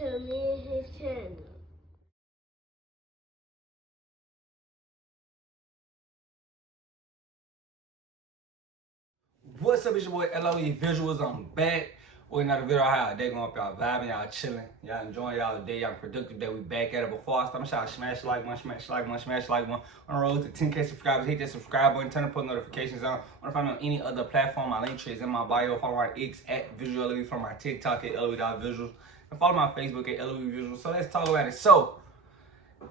to me and his channel. What's up, it's your boy LOE Visuals. I'm back with another video. How they going? Y'all vibing, y'all chilling, y'all enjoying y'all day, y'all productive day. We back at it. Before I start, I'm trying to smash like one, smash like one. On the road to 10K subscribers. Hit that subscribe button, turn the post notifications on. Want to find me on any other platform? My link tree is in my bio. Follow my X at Visual LOE, follow my TikTok at LOE.visuals, and follow my Facebook at LOE Visuals. So let's talk about it. So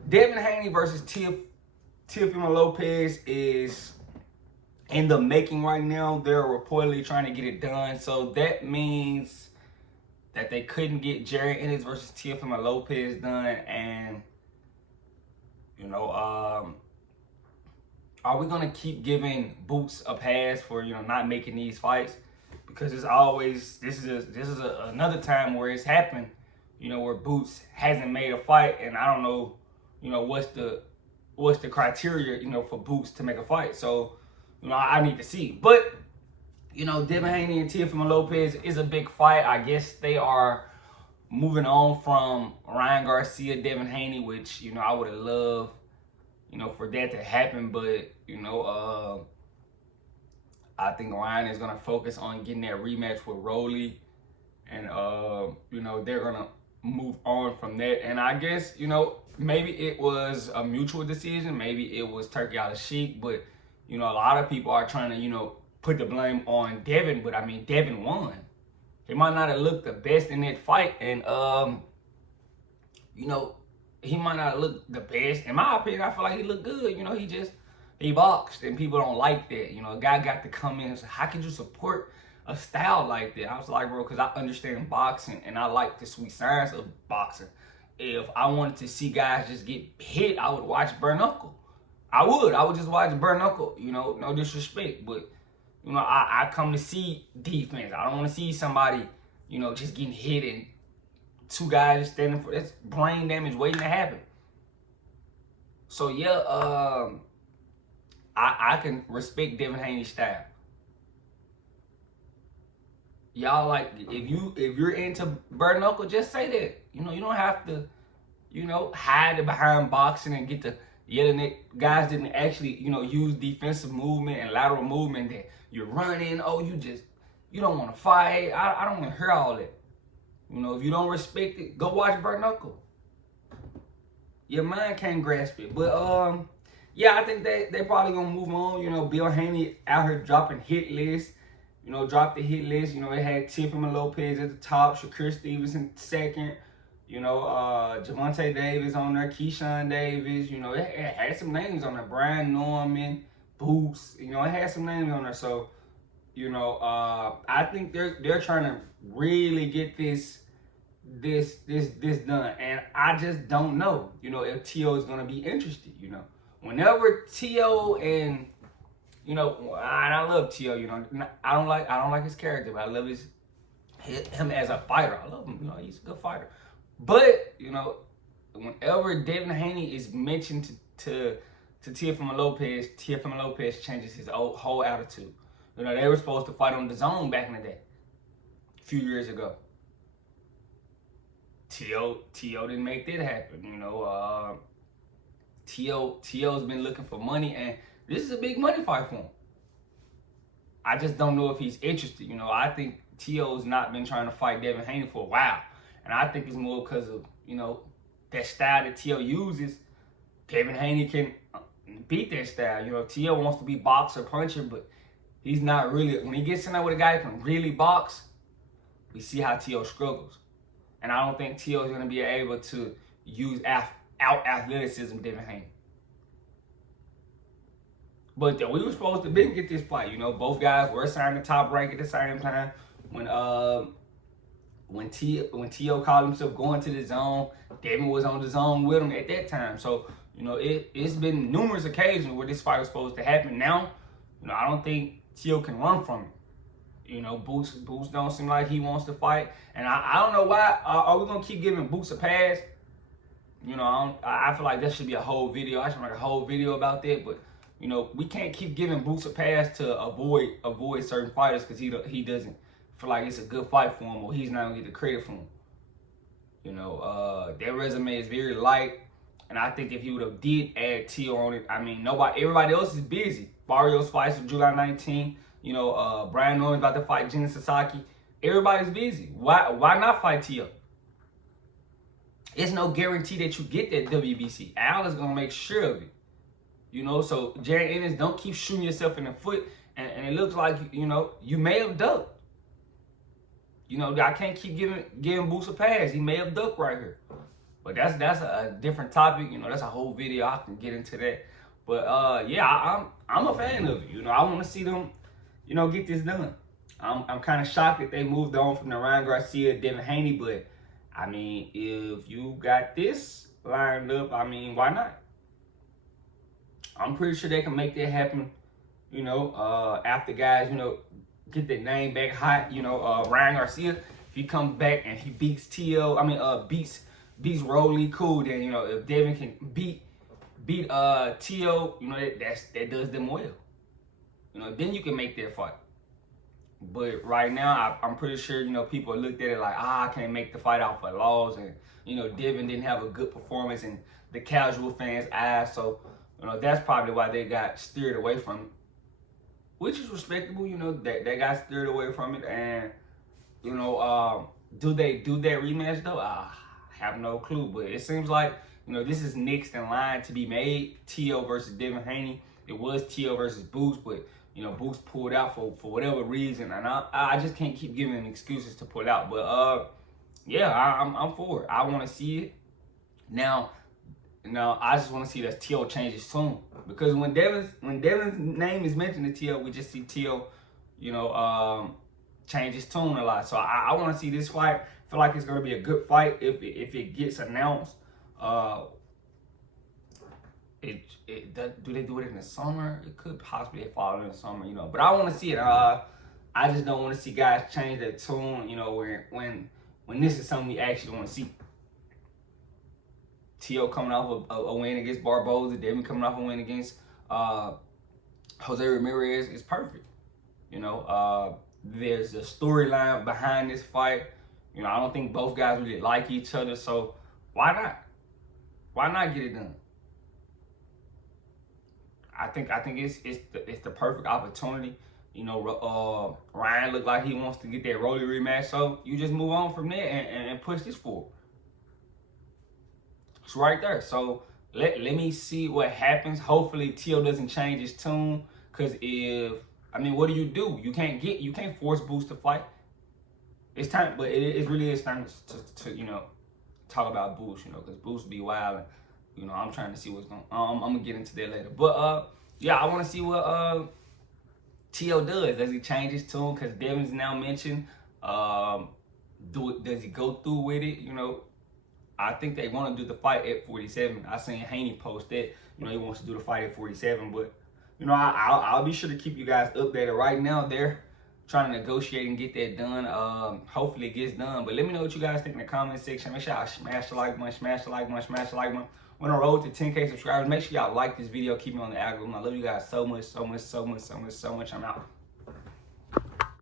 Devin Haney versus Teofimo Lopez is in the making right now. They're reportedly trying to get it done. So that means that they couldn't get Jared Ennis versus Teofimo Lopez done. And, are we going to keep giving Boots a pass for, not making these fights? Because it's always, this is another time where it's happened, where Boots hasn't made a fight. And I don't know, what's the criteria, for Boots to make a fight. So, I need to see. But, Devin Haney and Teofimo Lopez is a big fight. I guess they are moving on from Ryan Garcia, Devin Haney, which, I would have loved, for that to happen. But, I think Ryan is going to focus on getting that rematch with Rolly. And, they're going to move on from that. And I guess, maybe it was a mutual decision. Maybe it was Turkey out of Sheik. But, a lot of people are trying to, put the blame on Devin, but I mean, Devin won. He might not have looked the best in that fight, and he might not have looked the best. In my opinion, I feel like he looked good. He boxed, and people don't like that. A guy got to come in and say, how could you support a style like that? I was like, bro, because I understand boxing, and I like the sweet science of boxing. If I wanted to see guys just get hit, I would watch Bare Knuckle. I would just watch Bare Knuckle, no disrespect, but, I come to see defense. I don't want to see somebody, just getting hit and two guys standing for, that's brain damage waiting to happen. So, yeah, I can respect Devin Haney's style. Y'all, like, if you're into Bare Knuckle, just say that. You don't have to, hide it behind boxing and get to yelling at guys didn't actually, use defensive movement and lateral movement that you're running. Oh, you don't want to fight. I don't want to hear all that. If you don't respect it, go watch Bare Knuckle. Your mind can't grasp it. But, yeah, I think they probably going to move on. Bill Haney out here dropping hit lists. Dropped the hit list. It had Teofimo Lopez at the top, Shakur Stevenson second. Javante Davis on there, Keyshawn Davis, it had some names on there. Brian Norman, Boots, it had some names on there. So, I think they're trying to really get this done. And I just don't know, if T.O. is gonna be interested, Whenever T.O. and and I love T.O., I don't like his character, but I love him as a fighter. I love him, he's a good fighter. But, whenever Devin Haney is mentioned to Teofimo Lopez changes his whole attitude. They were supposed to fight on the zone back in the day, a few years ago. T.O. didn't make that happen. T.O.'s been looking for money, and this is a big money fight for him. I just don't know if he's interested. I think T.O.'s not been trying to fight Devin Haney for a while. And I think it's more because of, that style that T.O. uses. Devin Haney can beat that style. T.O. wants to be boxer, puncher, but he's not really. When he gets in there with a guy who can really box, we see how T.O. struggles. And I don't think T.O. is going to be able to use out athleticism Devin Haney. But we were supposed to get this fight. Both guys were signed to Top Rank at the same time. When T.O. called himself going to the zone, Devin was on the zone with him at that time. So, it's been numerous occasions where this fight was supposed to happen. Now, I don't think T.O. can run from it. Boots don't seem like he wants to fight. And I don't know why. Are we going to keep giving Boots a pass? I feel like that should be a whole video. I should make a whole video about that. But, we can't keep giving Boots a pass to avoid certain fighters because he doesn't feel like it's a good fight for him, or he's not gonna get the credit for him. You know, their resume is very light. And I think if he would have did add Teo on it, I mean, everybody else is busy. Barrios fights on July 19th. You know, Brian Norman's about to fight Jin Sasaki. Everybody's busy. Why not fight Teo? It's no guarantee that you get that WBC. Al is gonna make sure of it. You know, so Jared Ennis, don't keep shooting yourself in the foot. And it looks like, you know, you may have ducked. You know, I can't keep giving Boots a pass. He may have ducked right here. But that's a different topic. You know, that's a whole video. I can get into that. But yeah, I'm a fan of it. You know, I want to see them, you know, get this done. I'm kind of shocked that they moved on from the Ryan Garcia, Devin Haney. But I mean, if you got this lined up, I mean, why not? I'm pretty sure they can make that happen. You know, after guys, you know, get their name back hot. You know, Ryan Garcia, if he comes back and he beats beats Rolly, cool. Then, you know, if Devin can beat Teo, you know, that does them well. You know, then you can make that fight. But right now, I'm pretty sure, you know, people looked at it like, I can't make the fight out for loss, and you know, Devin didn't have a good performance in the casual fans' eyes. So, you know, that's probably why they got steered away from it, which is respectable. You know, they got steered away from it, and you know, do they do that rematch though? I have no clue, but it seems like, you know, this is next in line to be made. Teo versus Devin Haney. It was Teo versus Boots, but you know, Boots pulled out for whatever reason, and I just can't keep giving him excuses to pull out. But yeah, I'm for it. I want to see it now. I just want to see that Teo changes tune, because when Devin's name is mentioned to Teo, we just see Teo, you know, change his tune a lot. So I want to see this fight. I feel like it's going to be a good fight if it gets announced. Do they do it in the summer? It could possibly fall in the summer, you know. But I want to see it. I just don't want to see guys change their tune, you know, when this is something we actually want to see. Teo coming off a win against Barboza, Devin coming off a win against Jose Ramirez is perfect. You know, there's a storyline behind this fight. You know, I don't think both guys really like each other, so why not? Why not get it done? I think it's the perfect opportunity. You know, Ryan looked like he wants to get that Rolly rematch, so you just move on from there and push this forward. It's right there. So let me see what happens. Hopefully Teo doesn't change his tune, because what do? You can't force Boots to fight. It's time, but it really is time to you know, talk about Boots, you know, because Boots be wild. And, you know, I'm trying to see what's going on. I'm gonna get into that later. But yeah, I want to see what Teo does. Does he change his tune? Because Devin's now mentioned. Does he go through with it? You know, I think they want to do the fight at 47. I seen Haney post that. You know, he wants to do the fight at 47. But you know, I'll be sure to keep you guys updated. Right now, they're trying to negotiate and get that done. Hopefully it gets done. But let me know what you guys think in the comment section. Make sure y'all smash the like button, smash the like button, smash the like button. We're on the road to 10K subscribers. Make sure y'all like this video. Keep me on the algorithm. I love you guys so much, so much, so much, so much, so much. I'm out.